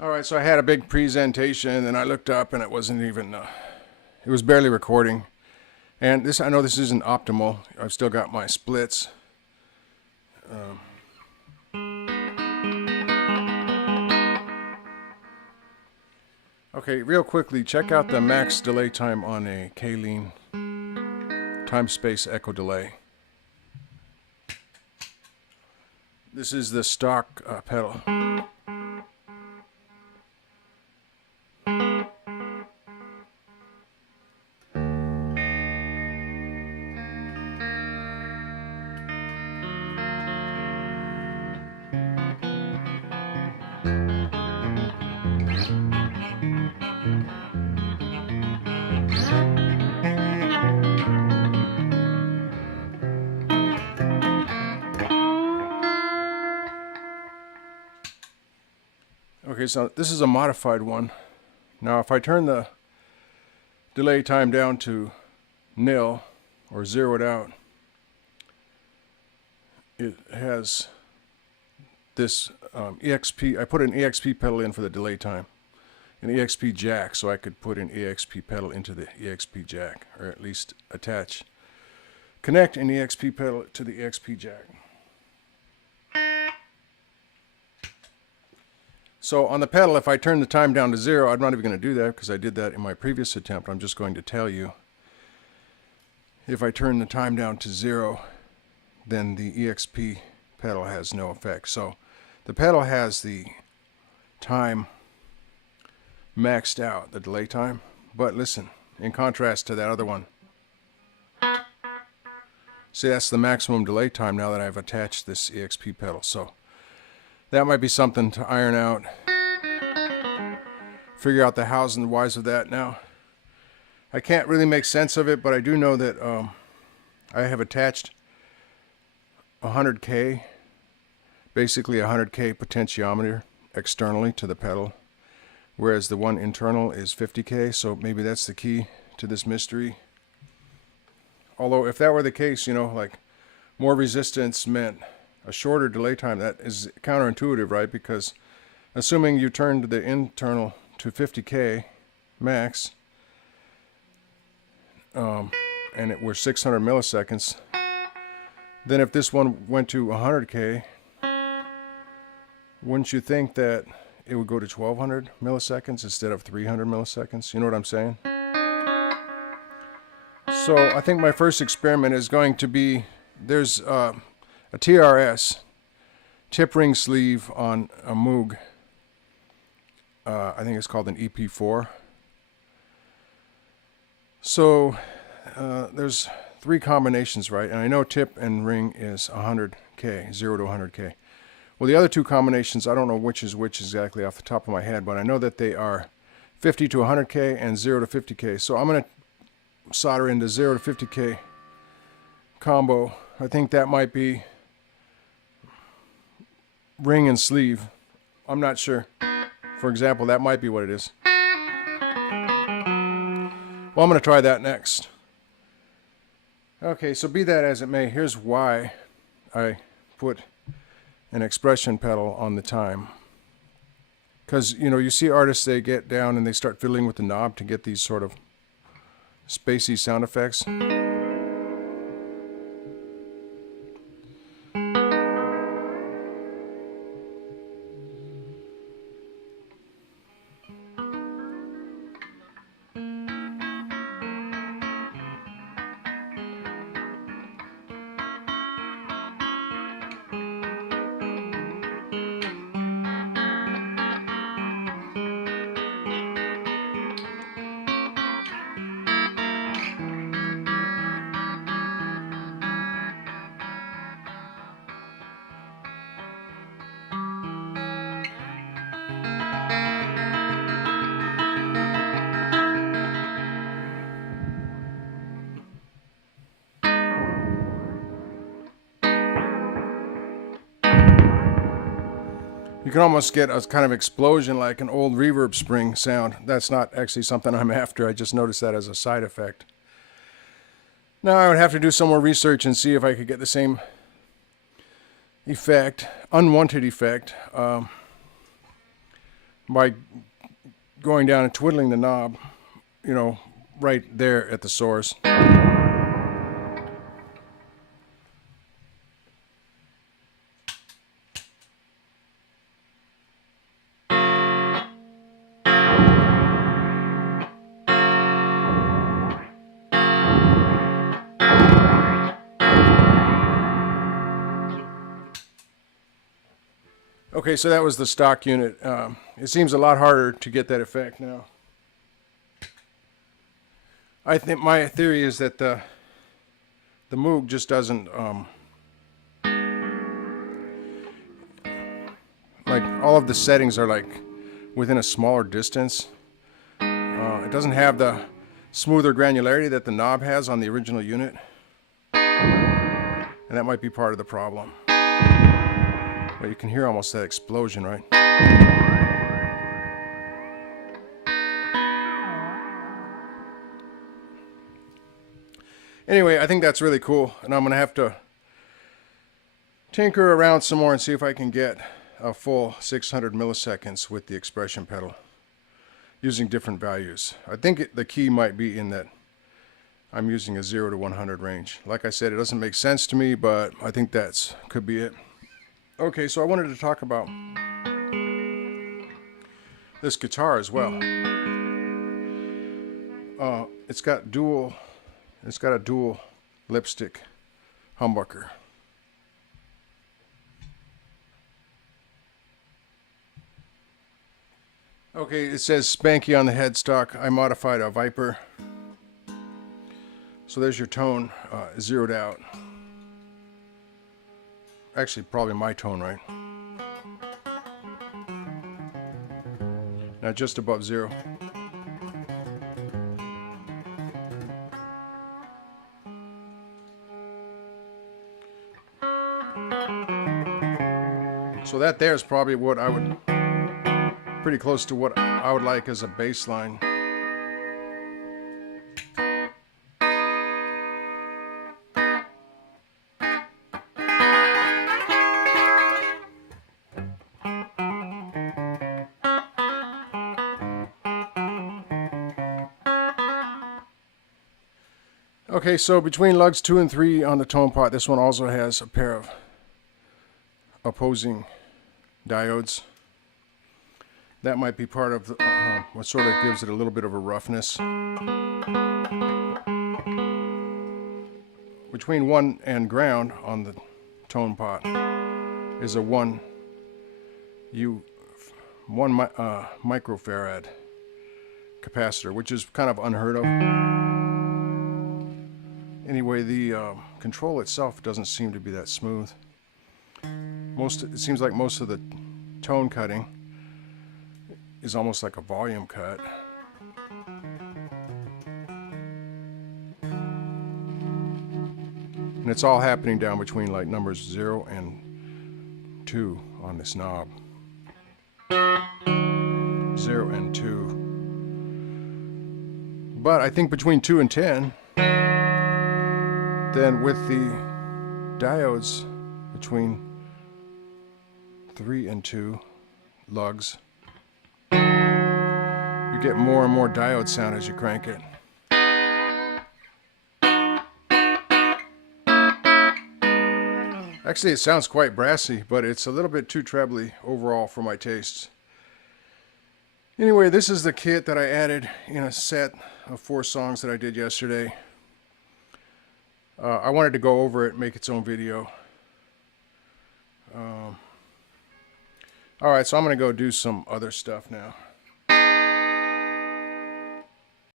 All right, so I had a big presentation, and I looked up, and it wasn't even, it was barely recording. And this, I know this isn't optimal. I've still got my splits. Okay, real quickly, check out the max delay time on a Caline time-space echo delay. This is the stock pedal. Okay, so this is a modified one. Now if I turn the delay time down to nil or zero it out, it has this EXP. I put an EXP pedal in for the delay time, an EXP jack, so I could put an EXP pedal into the EXP jack, or at least connect an EXP pedal to the EXP jack. So on the pedal, if I turn the time down to zero, I'm not even going to do that because I did that in my previous attempt. I'm just going to tell you, if I turn the time down to zero, then the EXP pedal has no effect. So the pedal has the time maxed out, the delay time. But listen, in contrast to that other one, see, that's the maximum delay time now that I've attached this EXP pedal. So that might be something to iron out. Figure out the hows and the whys of that. Now, I can't really make sense of it, but I do know that I have attached 100K, basically 100K potentiometer externally to the pedal, whereas the one internal is 50K, so maybe that's the key to this mystery. Although if that were the case, you know, like more resistance meant a shorter delay time. That is counterintuitive, right? Because assuming you turned the internal to 50K max, and it were 600 milliseconds, then if this one went to 100K, wouldn't you think that it would go to 1200 milliseconds instead of 300 milliseconds? You know what I'm saying? So I think my first experiment is going to be, there's a TRS, tip ring sleeve on a Moog. I think it's called an EP4. So there's three combinations, right? And I know tip and ring is 100K, 0 to 100K. Well, the other two combinations, I don't know which is which exactly off the top of my head, but I know that they are 50 to 100K and 0 to 50K. So I'm going to solder into 0 to 50K combo. I think that might be ring and sleeve. I'm not sure. For example, that might be what it is. Well, I'm going to try that next. Okay, so be that as it may, here's why I put an expression pedal on the time. Because, you know, you see artists, they get down and they start fiddling with the knob to get these sort of spacey sound effects. You can almost get a kind of explosion like an old reverb spring sound. That's not actually something I'm after. I just noticed that as a side effect. Now I would have to do some more research and see if I could get the same effect, unwanted effect, by going down and twiddling the knob, you know, right there at the source. Okay, so that was the stock unit. It seems a lot harder to get that effect now. I think my theory is that the Moog just doesn't like, all of the settings are like within a smaller distance. It doesn't have the smoother granularity that the knob has on the original unit, and that might be part of the problem. But you can hear almost that explosion, right? Anyway, I think that's really cool, and I'm going to have to tinker around some more and see if I can get a full 600 milliseconds with the expression pedal using different values. I think the key might be in that I'm using a 0 to 100 range. Like I said, it doesn't make sense to me, but I think that's could be it. Okay, so I wanted to talk about this guitar as well. It's got a dual lipstick humbucker. Okay, it says Spanky on the headstock. I modified a Viper. So there's your tone zeroed out. Actually, probably my tone, right? Now just above 0. So that there is probably what I would, pretty close to what I would like as a bass line. Okay, so between lugs 2 and 3 on the tone pot, this one also has a pair of opposing diodes. That might be part of what sort of gives it a little bit of a roughness. Between 1 and ground on the tone pot is a 1 microfarad capacitor, which is kind of unheard of. Anyway, the control itself doesn't seem to be that smooth. It seems like most of the tone cutting is almost like a volume cut. And it's all happening down between like numbers 0 and 2 on this knob. 0 and 2. But I think between 2 and 10, then with the diodes between 3 and 2 lugs, you get more and more diode sound as you crank it. Actually, it sounds quite brassy, but it's a little bit too trebly overall for my tastes. Anyway, this is the kit that I added in a set of 4 songs that I did yesterday. I wanted to go over it, make its own video. Alright, so I'm going to go do some other stuff now.